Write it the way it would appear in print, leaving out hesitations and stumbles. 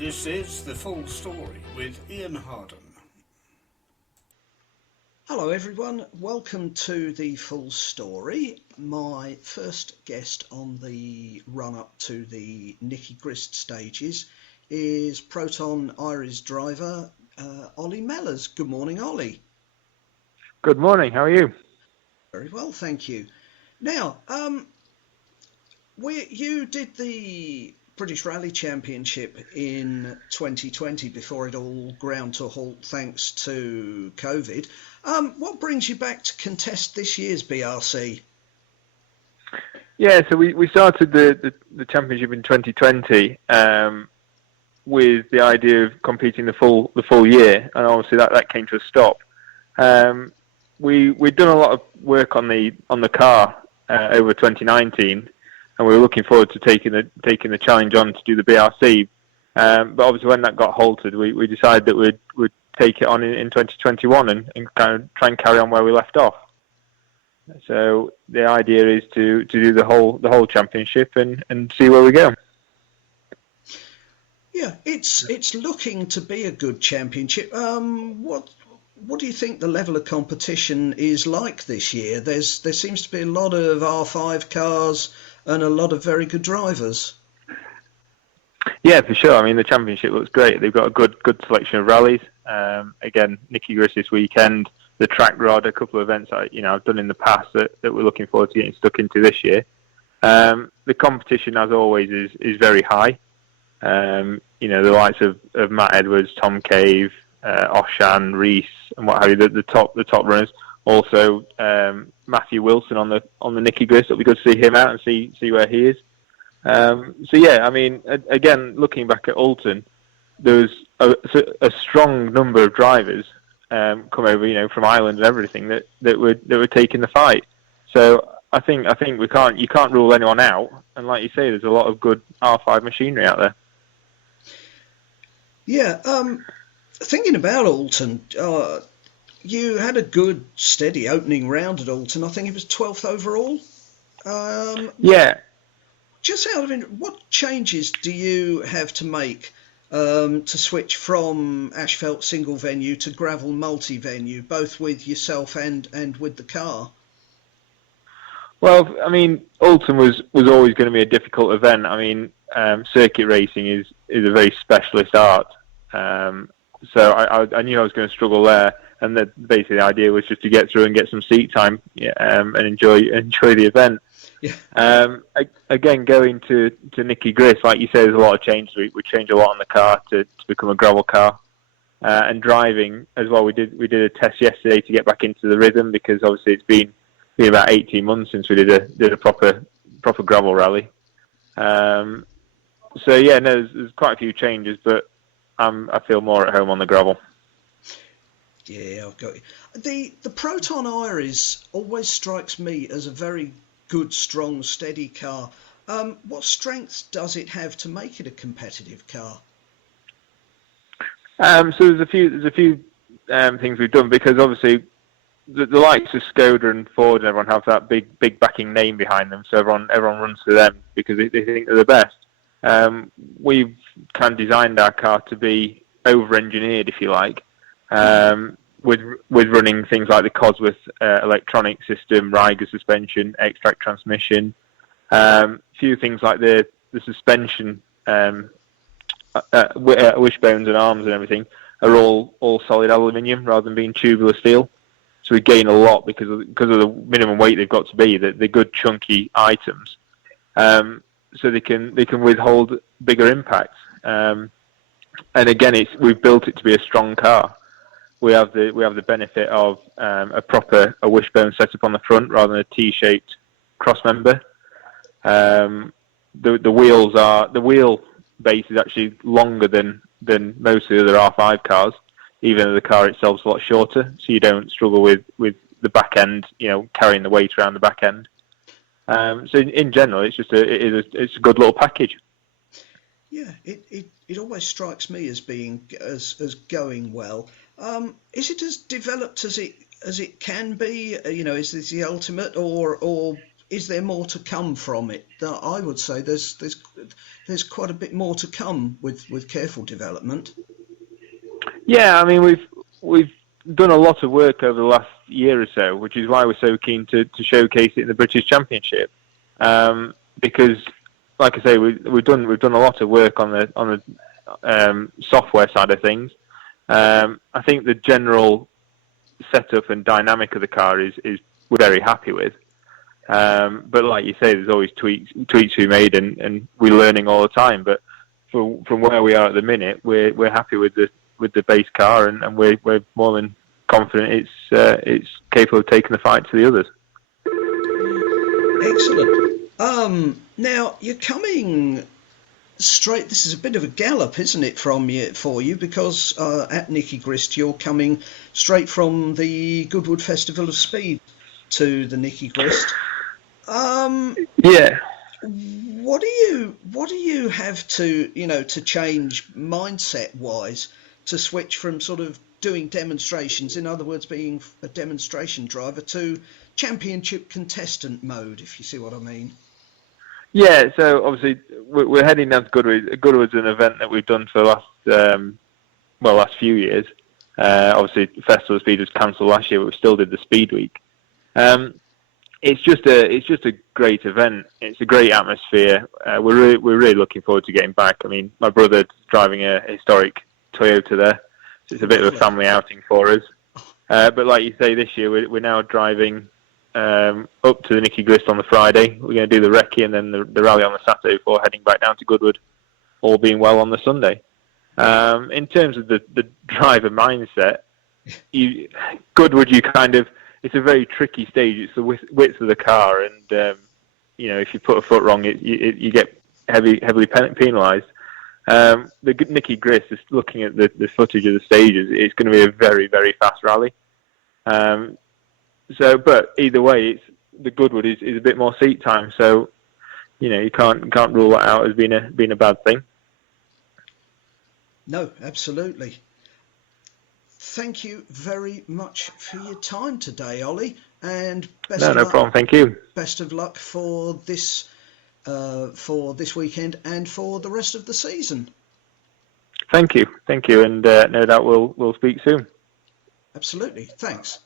This is The Full Story with Ian Harden. Hello everyone, welcome to The Full Story. My first guest on the run-up to the Nicky Grist Stages is Proton Iris driver Oliie Mellors. Good morning, Ollie. Good morning, how are you? Very well, thank you. Now, you did the British Rally Championship in 2020 before it all ground to a halt thanks to COVID. What brings you back to contest this year's BRC? Yeah, so we started the championship in 2020 with the idea of competing the full year, and obviously that came to a stop. We'd done a lot of work on the car over 2019. And we were looking forward to taking the challenge on to do the BRC. But obviously when that got halted, we decided that we'd take it on in 2021 and kind of try and carry on where we left off. So the idea is to do the whole championship and see where we go. Yeah, it's looking to be a good championship. What do you think the level of competition is like this year? There seems to be a lot of R5 cars and a lot of very good drivers. Yeah, for sure. I mean, the championship looks great. They've got a good selection of rallies. Again, Nicky Grist this weekend, the track rod, a couple of events I've done in the past that we're looking forward to getting stuck into this year. The competition, as always, is very high. The likes of Matt Edwards, Tom Cave, Oshan, Reese, and what have you, the top runners. Also, Matthew Wilson on the Nicky Grist. It'll be good to see him out and see where he is. So yeah, I mean, again, looking back at Alton, there was a strong number of drivers come over, from Ireland and everything that were taking the fight. So I think you can't rule anyone out. And like you say, there's a lot of good R5 machinery out there. Yeah, thinking about Alton, you had a good, steady opening round at Alton. I think it was 12th overall. Yeah. Just out of interest, what changes do you have to make to switch from asphalt single venue to gravel multi-venue, both with yourself and with the car? Well, I mean, Alton was always going to be a difficult event. I mean, circuit racing is a very specialist art. So I knew I was going to struggle there. And basically the idea was just to get through and get some seat time, and enjoy the event. Yeah. Again, going to Nicky Grist, like you say, there's a lot of changes. We changed a lot on the car to become a gravel car, and driving as well. We did a test yesterday to get back into the rhythm, because obviously it's been about 18 months since we did a proper gravel rally. So yeah, no, there's quite a few changes, but I feel more at home on the gravel. Yeah, I've got you. The Proton Iris always strikes me as a very good, strong, steady car. What strengths does it have to make it a competitive car? So there's a few things we've done, because obviously the likes of Skoda and Ford and everyone have that big backing name behind them, so everyone runs to them because they think they're the best. We've kind of designed our car to be over-engineered, if you like. With running things like the Cosworth electronic system, Riga suspension, X-Track transmission, few things like the suspension, wishbones and arms and everything are all solid aluminium rather than being tubular steel. So we gain a lot because of the minimum weight they've got to be. They're good chunky items, so they can withhold bigger impacts. And again, we've built it to be a strong car. We have the benefit of a wishbone setup on the front rather than a T-shaped cross member. The wheel base is actually longer than most of the other R5 cars, even though the car itself is a lot shorter. So you don't struggle with the back end, carrying the weight around the back end. So in general, it's a good little package. Yeah, it always strikes me as being as going well. Is it as developed as it can be? Is this the ultimate, or is there more to come from it? I would say there's there's quite a bit more to come with careful development. Yeah, I mean we've done a lot of work over the last year or so, which is why we're so keen to showcase it in the British Championship. Because, like I say, we've done a lot of work on the software side of things. I think the general setup and dynamic of the car is we're very happy with. But like you say, there's always tweaks to be made, and we're learning all the time. But from where we are at the minute, we're happy with the base car, and we're more than confident it's capable of taking the fight to the others. Excellent. Now you're coming straight. This is a bit of a gallop, isn't it, for you? Because at Nicky Grist, you're coming straight from the Goodwood Festival of Speed to the Nicky Grist. Yeah. What do you have to change mindset wise to switch from sort of doing demonstrations, in other words, being a demonstration driver, to championship contestant mode, if you see what I mean? Yeah, so obviously we're heading down to Goodwood. Goodwood's an event that we've done for the last few years. Obviously, the Festival of Speed was cancelled last year, but we still did the Speed Week. It's just a great event. It's a great atmosphere. We're really looking forward to getting back. I mean, my brother's driving a historic Toyota there, so it's a bit of a family outing for us. But like you say, this year we're now driving up to the Nicky Grist on the Friday. We're going to do the recce and then the rally on the Saturday before heading back down to Goodwood, all being well, on the Sunday. In terms of the driver mindset, Goodwood, it's a very tricky stage. It's the width of the car, and if you put a foot wrong, you get heavily penalised. The Nicky Grist, is looking at the footage of the stages, it's going to be a very, very fast rally. But either way, the Goodwood is a bit more seat time, so you can't rule that out as being a bad thing. No, absolutely. Thank you very much for your time today, Ollie, and no problem. Thank you. Best of luck for this weekend and for the rest of the season. Thank you, and no doubt we'll speak soon. Absolutely. Thanks.